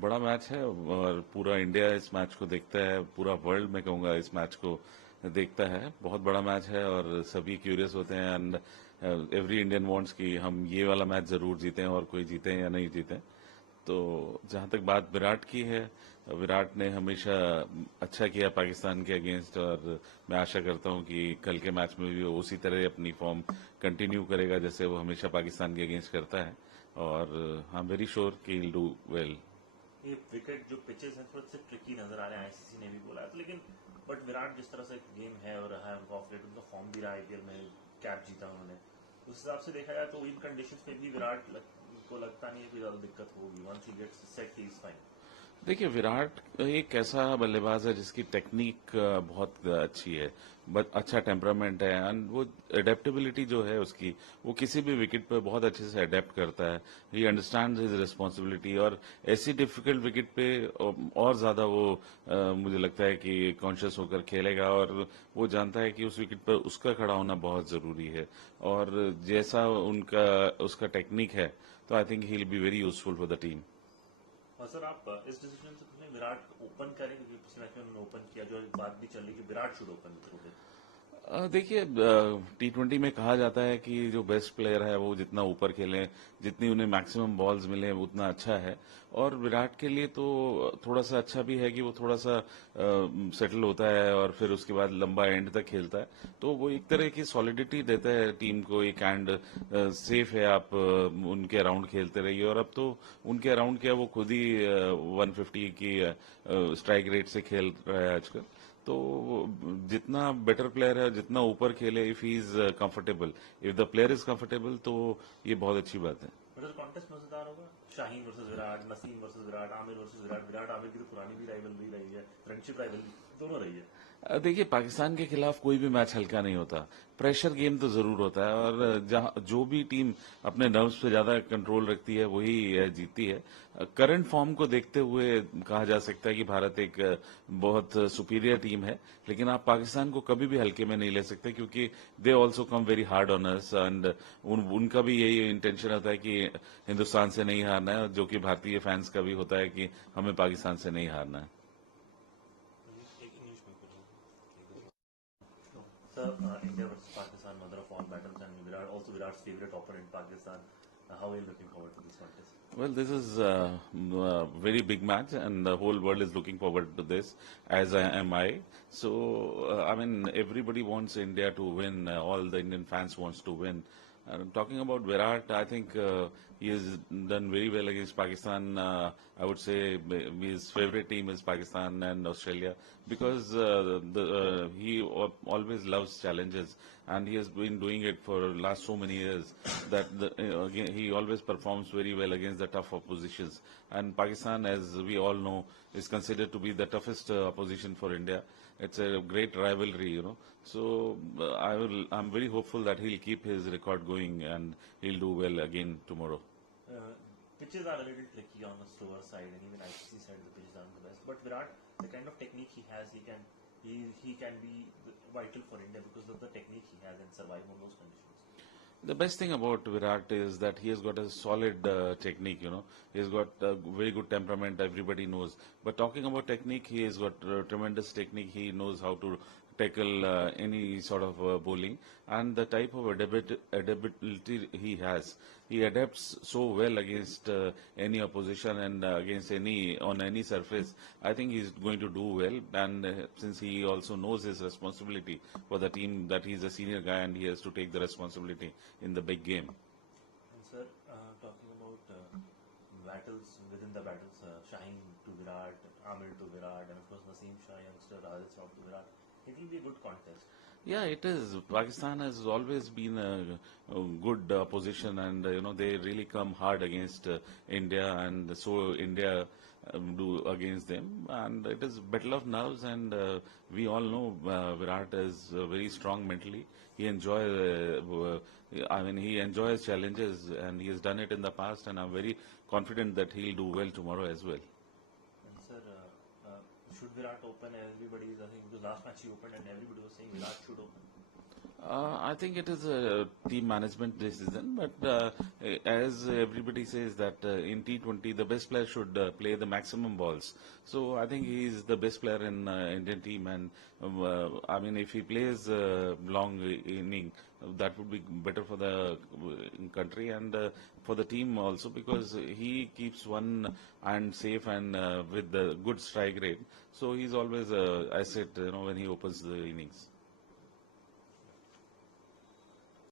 बड़ा मैच है और पूरा इंडिया इस मैच को देखता है, पूरा वर्ल्ड मैं कहूँगा इस मैच को देखता है। बहुत बड़ा मैच है और सभी क्यूरियस होते हैं एंड एवरी इंडियन वांट्स कि हम ये वाला मैच जरूर जीतें और कोई जीते या नहीं जीते। तो जहां तक बात विराट की है, विराट ने हमेशा अच्छा किया पाकिस्तान के अगेंस्ट और मैं आशा करता हूं कि कल के मैच में भी वो उसी तरह अपनी फॉर्म कंटिन्यू करेगा जैसे वो हमेशा पाकिस्तान के अगेंस्ट करता है और आई एम वेरी श्योर कि विल डू वेल। ये विकेट जो पिचेस हैं थोड़े से ट्रिकी नजर आ रहे हैं, आईसीसी ने भी बोला है, तो लेकिन बट विराट जिस तरह से गेम है और रहा है उनका ऑफ लेट, उनका फॉर्म भी रहा आईपीएल में, कैप जीता उन्होंने, उस हिसाब से देखा जाए तो इन कंडीशंस पे भी विराट को लगता नहीं है कि ज्यादा दिक्कत होगी। Once he gets set he is fine. देखिए विराट एक ऐसा बल्लेबाज है जिसकी टेक्निक बहुत अच्छी है, बट अच्छा टेम्परामेंट है एंड वो अडेप्टेबिलिटी जो है उसकी, वो किसी भी विकेट पे बहुत अच्छे से अडेप्ट करता है। ही अंडरस्टैंड्स हिज रिस्पॉन्सिबिलिटी और ऐसी डिफिकल्ट विकेट पे और ज्यादा वो मुझे लगता है कि कॉन्शियस होकर खेलेगा और वो जानता है कि उस विकेट पर उसका खड़ा होना बहुत जरूरी है और जैसा उनका उसका टेक्निक है तो I think he will be very useful for the team. और सर आप इस डिसीजन से पूछें विराट ओपन करें, क्योंकि पिछले मैच में उन्होंने ओपन किया, जो बात भी चल रही है कि Virat should open with Rohit. देखिए T20 में कहा जाता है कि जो बेस्ट प्लेयर है वो जितना ऊपर खेले, जितनी उन्हें मैक्सिमम बॉल्स मिले उतना अच्छा है और विराट के लिए तो थोड़ा सा अच्छा भी है कि वो थोड़ा सा सेटल होता है और फिर उसके बाद लंबा एंड तक खेलता है, तो वो एक तरह की सॉलिडिटी देता है टीम को। एक एंड सेफ है, आप उनके अराउंड खेलते रहिए और अब तो उनके अराउंड क्या वो खुद ही 150 की स्ट्राइक रेट से खेल रहा है आजकल। तो जितना बेटर प्लेयर है, जितना ऊपर खेले, if he is comfortable, if the player is comfortable, तो ये बहुत अच्छी बात है। मतलब कॉन्टेस्ट मजेदार होगा, शाहीन वर्सेस विराट, नसीम वर्सेस विराट, आमिर वर्सेस विराट। विराट आमिर की तो पुरानी भी राइवलरी रही है, फ्रेंडशिप राइवलरी दोनों रही है। देखिए पाकिस्तान के खिलाफ कोई भी मैच हल्का नहीं होता। प्रेशर गेम तो जरूर होता है और जहां जो भी टीम अपने नर्व्स पे ज्यादा कंट्रोल रखती है वही जीतती है। करंट फॉर्म को देखते हुए कहा जा सकता है कि भारत एक बहुत सुपीरियर टीम है, लेकिन आप पाकिस्तान को कभी भी हल्के में नहीं ले सकते क्योंकि they also come very hard on us and उनका भी यही इंटेंशन होता है कि हिंदुस्तान से नहीं हारना है, जो कि भारतीय फैंस का भी होता है कि हमें पाकिस्तान से नहीं हारना है। एक इंग्लिश में sir, India versus Pakistan, mother of all battles, and Virat also Virat's favourite opponent Pakistan. How are you looking forward to this contest? Well, this is a very big match, and the whole world is looking forward to this, as am I. So, I mean, everybody wants India to win. All the Indian fans wants to win. Talking about Virat, I think he has done very well against Pakistan. I would say his favorite team is Pakistan and Australia because he always loves challenges, and he has been doing it for last so many years that again, he always performs very well against the tough oppositions. And Pakistan, as we all know, is considered to be the toughest opposition for India. It's a great rivalry. So I'm very hopeful that he'll keep his record going and he'll do well again tomorrow. Pitches are a little tricky on the slower side, and even ICC said the pitches aren't the best. But Virat, the kind of technique he has, he can be vital for India because of the technique he has and survive on those conditions. The best thing about Virat is that he has got a solid technique. He's got a very good temperament, everybody knows. But talking about technique, he has got tremendous technique. He knows how to tackle any sort of bowling and the type of adaptability he has. He adapts so well against any opposition and against on any surface. I think he's going to do well, and since he also knows his responsibility for the team, that he's a senior guy and he has to take the responsibility in the big game. And sir, talking about battles within the battles, Shaheen to Virat, Amir to Virat, and of course Naseem Shah, youngster Rajat Raut to Virat. It will be a good contest. Yeah, it is. Pakistan has always been a good opposition, and they really come hard against India, and so India do against them. And it is battle of nerves, and we all know Virat is very strong mentally. He he enjoys challenges, and he has done it in the past. And I'm very confident that he'll do well tomorrow as well. And sir, should Virat open? Everybody is, I think, because last match he opened and everybody was saying Virat should open. I think it is a team management decision, but as everybody says that in T20 the best player should play the maximum balls. So I think he is the best player in Indian team, and I mean if he plays long inning, that would be better for the country and for the team also because he keeps one hand safe and with the good strike rate. So he's always a asset, when he opens the innings.